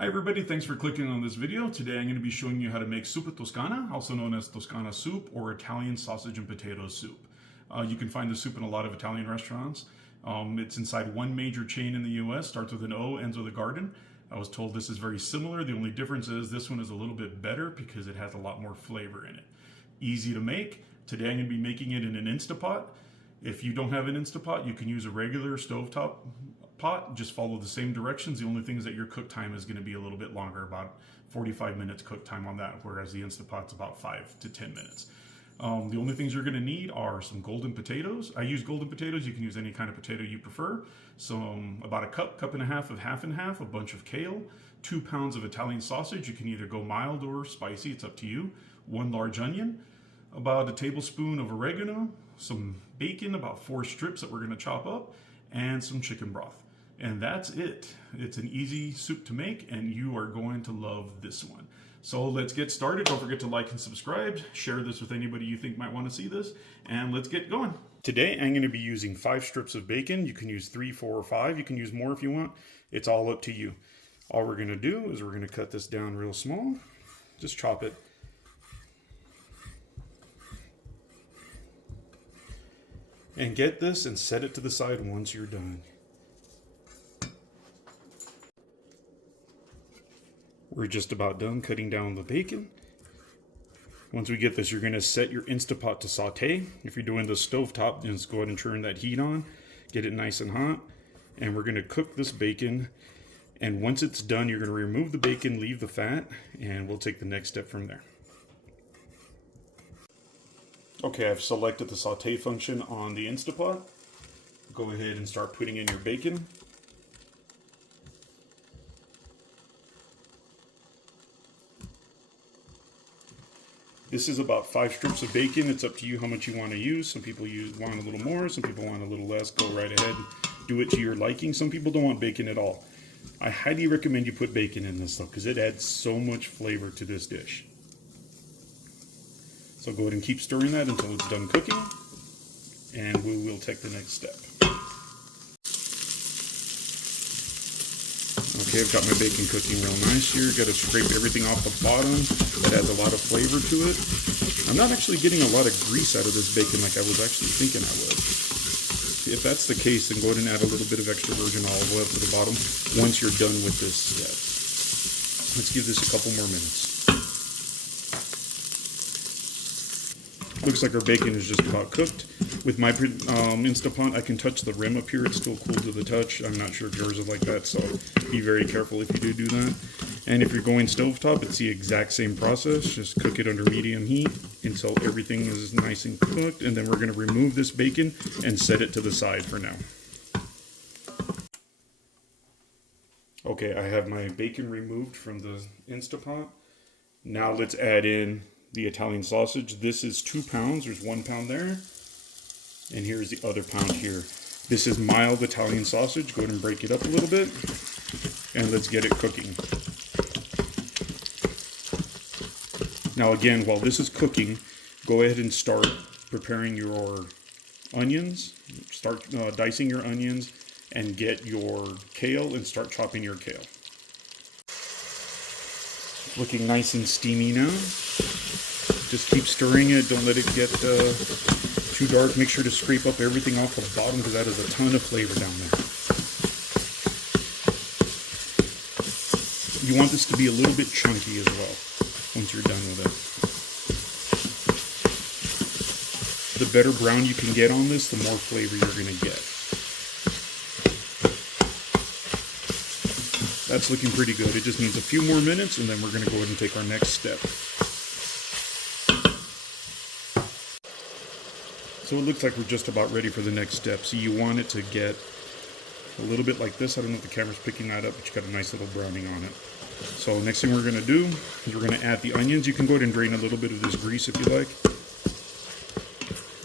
Hi everybody, thanks for clicking on this video. Today I'm going to be showing you how to make Zuppa Toscana, also known as Toscana Soup or Italian sausage and potato soup. You can find the soup in a lot of Italian restaurants. It's inside one major chain in the US, starts with an O, ends with a garden. I was told this is very similar. The only difference is this one is a little bit better because it has a lot more flavor in it. Easy to make. Today I'm going to be making it in an Instapot. If you don't have an Instapot, you can use a regular stovetop pot. Just follow the same directions. The only thing is that your cook time is going to be a little bit longer, about 45 minutes cook time on that, whereas the Instapot's about 5 to 10 minutes. The only things you're going to need are some golden potatoes. I use golden potatoes. You can use any kind of potato you prefer. So about a cup and a half of half and half, a bunch of kale, 2 pounds of Italian sausage. You can either go mild or spicy, it's up to you. 1 large onion, about a tablespoon of oregano, some bacon, about 4 strips that we're going to chop up, and some chicken broth. And that's it. It's an easy soup to make, and you are going to love this one. So let's get started. Don't forget to like and subscribe. Share this with anybody you think might want to see this, and let's get going. Today I'm going to be using 5 strips of bacon. You can use 3, 4, or 5. You can use more if you want. It's all up to you. All we're going to do is we're going to cut this down real small. Just chop it. And get this and set it to the side once you're done. We're just about done cutting down the bacon. Once we get this, you're going to set your Instapot to saute. If you're doing the stovetop, just go ahead and turn that heat on. Get it nice and hot. And we're going to cook this bacon. And once it's done, you're going to remove the bacon, leave the fat, and we'll take the next step from there. Okay, I've selected the saute function on the Instapot. Go ahead and start putting in your bacon. This is about 5 strips of bacon. It's up to you how much you want to use. Some people want a little more, some people want a little less. Go right ahead and do it to your liking. Some people don't want bacon at all. I highly recommend you put bacon in this though, because it adds so much flavor to this dish. So go ahead and keep stirring that until it's done cooking, and we will take the next step. Okay, I've got my bacon cooking real nice here. Got to scrape everything off the bottom. That adds a lot of flavor to it. I'm not actually getting a lot of grease out of this bacon like I was actually thinking I would. If that's the case, then go ahead and add a little bit of extra virgin olive oil to the bottom once you're done with this step. Let's give this a couple more minutes. Looks like our bacon is just about cooked. With my Instapot, I can touch the rim up here. It's still cool to the touch. I'm not sure if yours is like that, so be very careful if you do that. And if you're going stovetop, it's the exact same process. Just cook it under medium heat until everything is nice and cooked. And then we're going to remove this bacon and set it to the side for now. Okay, I have my bacon removed from the Instapot. Now let's add in the Italian sausage. This is 2 pounds. There's 1 pound there. And here's the other pound here. This is mild Italian sausage. Go ahead and break it up a little bit. And let's get it cooking. Now again, while this is cooking, go ahead and start preparing your onions. Start dicing your onions and get your kale and start chopping your kale. Looking nice and steamy now. Just keep stirring it. Don't let it get too dark. Make sure to scrape up everything off the bottom because that is a ton of flavor down there. You want this to be a little bit chunky as well once you're done with it. The better brown you can get on this, the more flavor you're going to get. That's looking pretty good. It just needs a few more minutes, and then we're going to go ahead and take our next step. So it looks like we're just about ready for the next step. So you want it to get a little bit like this. I don't know if the camera's picking that up, but you got a nice little browning on it. So next thing we're going to do is we're going to add the onions. You can go ahead and drain a little bit of this grease if you like.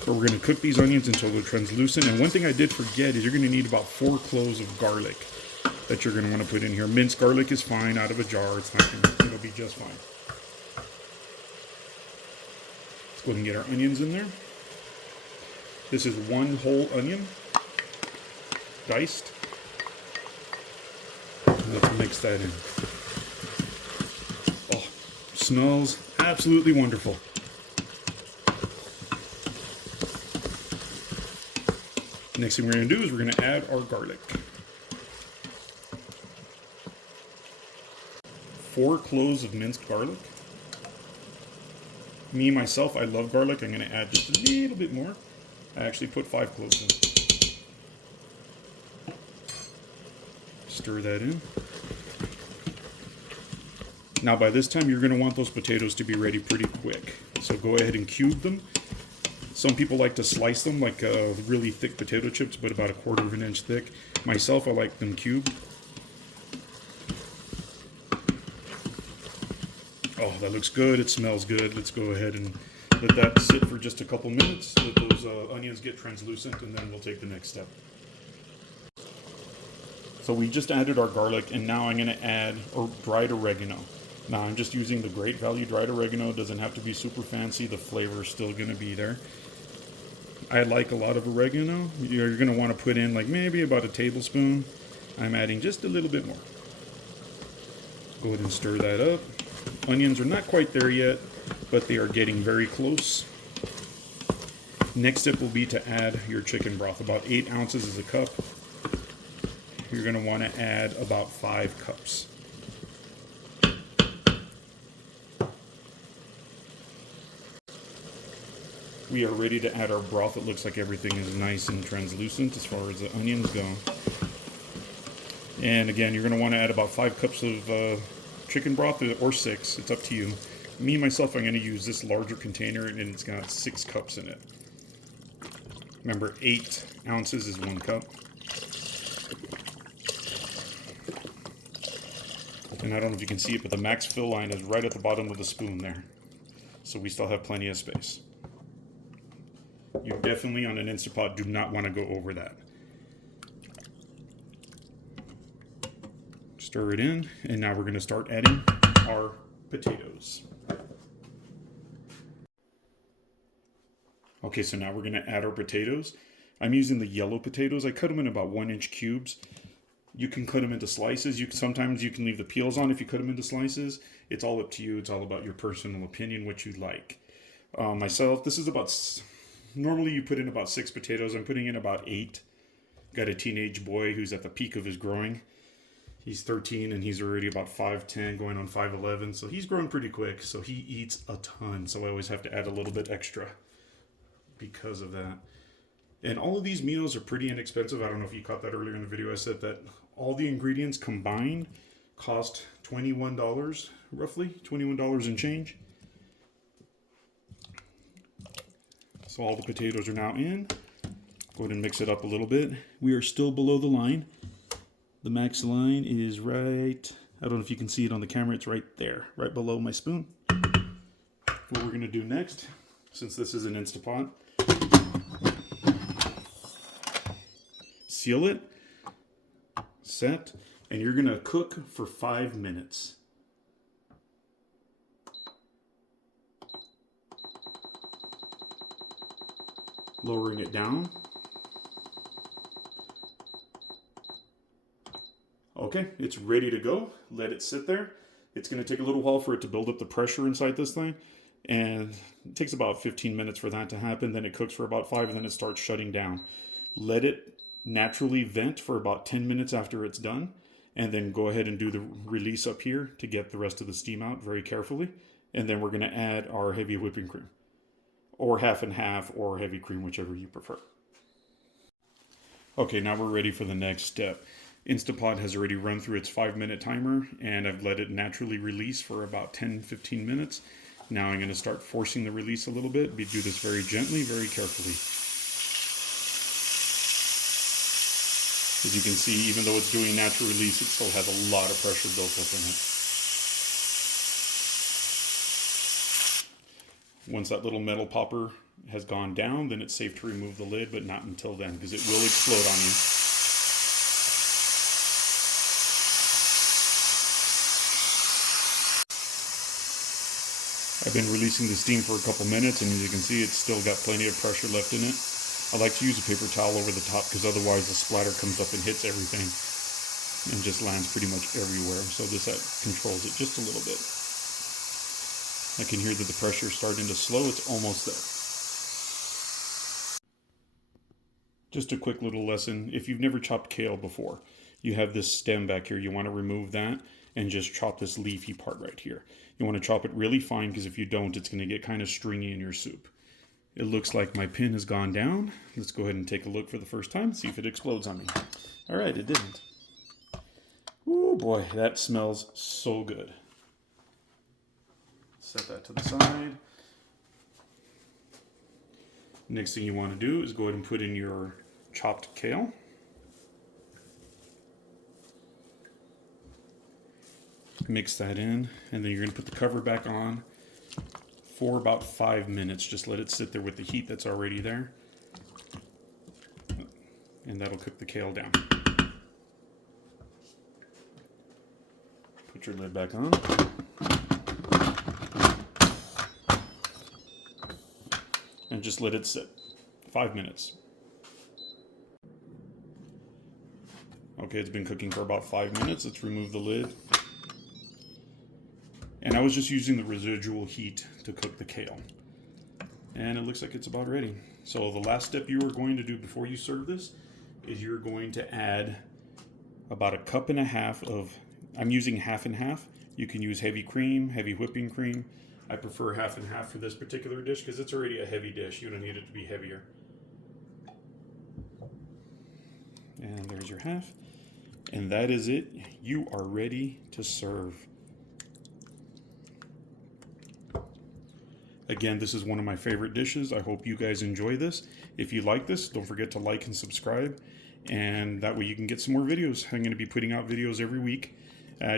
But we're going to cook these onions until they're translucent. And one thing I did forget is you're going to need about 4 cloves of garlic that you're going to want to put in here. Minced garlic is fine out of a jar. It'll be just fine. Let's go ahead and get our onions in there. This is 1 whole onion, diced. Let's mix that in. smells absolutely wonderful. Next thing we're going to do is we're going to add our garlic. 4 cloves of minced garlic. Me, myself, I love garlic. I'm going to add just a little bit more. I actually put 5 cloves in. Stir that in. Now by this time you're going to want those potatoes to be ready pretty quick. So go ahead and cube them. Some people like to slice them like really thick potato chips, but about 1/4 of an inch thick. Myself, I like them cubed. Oh, that looks good. It smells good. Let's go ahead and let that sit for just a couple minutes. Let those onions get translucent, and then we'll take the next step. So we just added our garlic, and now I'm going to add dried oregano. Now I'm just using the Great Value dried oregano. It doesn't have to be super fancy. The flavor is still going to be there. I like a lot of oregano. You're going to want to put in like maybe about a tablespoon. I'm adding just a little bit more. Go ahead and stir that up. Onions are not quite there yet, but they are getting very close. Next step will be to add your chicken broth. About 8 ounces is a cup. You're going to want to add about 5 cups. We are ready to add our broth. It looks like everything is nice and translucent as far as the onions go. And again, you're going to want to add about 5 cups of chicken broth, or 6. It's up to you. Me, myself, I'm going to use this larger container, and it's got 6 cups in it. Remember, 8 ounces is 1 cup. And I don't know if you can see it, but the max fill line is right at the bottom of the spoon there. So we still have plenty of space. You definitely, on an Instapot, do not want to go over that. Stir it in, and now we're going to start adding our potatoes. Okay, so now we're going to add our potatoes. I'm using the yellow potatoes. I cut them in about 1-inch cubes. You can cut them into slices. Sometimes you can leave the peels on if you cut them into slices. It's all up to you. It's all about your personal opinion, what you like. Myself, this is about, normally you put in about 6 potatoes. I'm putting in about 8. Got a teenage boy who's at the peak of his growing. He's 13 and he's already about 5'10", going on 5'11", so he's growing pretty quick. So he eats a ton, so I always have to add a little bit extra because of that. And all of these meals are pretty inexpensive. I don't know if you caught that earlier in the video. I said that all the ingredients combined cost $21, roughly $21 and change. So all the potatoes are now in. Go ahead and mix it up a little bit. We are still below the line. The max line is right, I don't know if you can see it on the camera, it's right there, right below my spoon. What we're going to do next, since this is an Instapot, seal it, set, and you're going to cook for 5 minutes. Lowering it down. Okay, it's ready to go. Let it sit there. It's going to take a little while for it to build up the pressure inside this thing. And it takes about 15 minutes for that to happen. Then it cooks for about 5, and then it starts shutting down. Let it naturally vent for about 10 minutes after it's done. And then go ahead and do the release up here to get the rest of the steam out very carefully. And then we're going to add our heavy whipping cream. Or half and half, or heavy cream, whichever you prefer. Okay, now we're ready for the next step. Instapot has already run through its 5-minute timer, and I've let it naturally release for about 10-15 minutes. Now I'm going to start forcing the release a little bit. We do this very gently, very carefully. As you can see, even though it's doing natural release, it still has a lot of pressure built up in it. Once that little metal popper has gone down, then it's safe to remove the lid, but not until then, because it will explode on you. I've been releasing the steam for a couple minutes, and as you can see, it's still got plenty of pressure left in it. I like to use a paper towel over the top, because otherwise the splatter comes up and hits everything and just lands pretty much everywhere. So this controls it just a little bit. I can hear that the pressure is starting to slow. It's almost there. Just a quick little lesson. If you've never chopped kale before, you have this stem back here. You want to remove that and just chop this leafy part right here. You want to chop it really fine, because if you don't, it's going to get kind of stringy in your soup. It looks like my pin has gone down. Let's go ahead and take a look for the first time, see if it explodes on me. All right, it didn't. Oh boy, that smells so good. Set that to the side. Next thing you want to do is go ahead and put in your chopped kale. Mix that in, and then you're going to put the cover back on for about 5 minutes. Just let it sit there with the heat that's already there, and that'll cook the kale down. Put your lid back on. And just let it sit. 5 minutes. Okay, it's been cooking for about 5 minutes. Let's remove the lid. And I was just using the residual heat to cook the kale. And it looks like it's about ready. So the last step you are going to do before you serve this is you're going to add about 1.5 cups of, I'm using half and half. You can use heavy cream, heavy whipping cream. I prefer half and half for this particular dish because it's already a heavy dish. You don't need it to be heavier. And there's your half. And that is it. You are ready to serve. Again, this is one of my favorite dishes. I hope you guys enjoy this. If you like this, don't forget to like and subscribe. And that way you can get some more videos. I'm going to be putting out videos every week.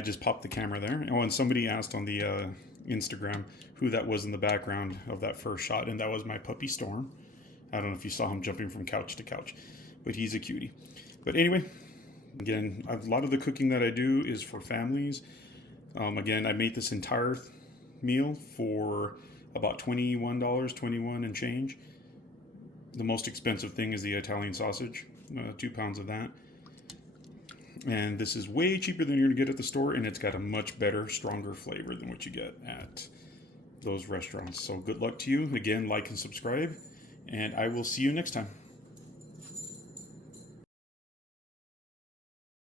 Just pop the camera there. Oh, and somebody asked on the Instagram who that was in the background of that first shot, and that was my puppy Storm. I don't know if you saw him jumping from couch to couch, but he's a cutie. But anyway, again, a lot of the cooking that I do is for families. Again, I made this entire meal for about $21, 21 and change. The most expensive thing is the Italian sausage, 2 pounds of that. And this is way cheaper than you're going to get at the store, and it's got a much better, stronger flavor than what you get at those restaurants. So good luck to you. Again, like and subscribe, and I will see you next time.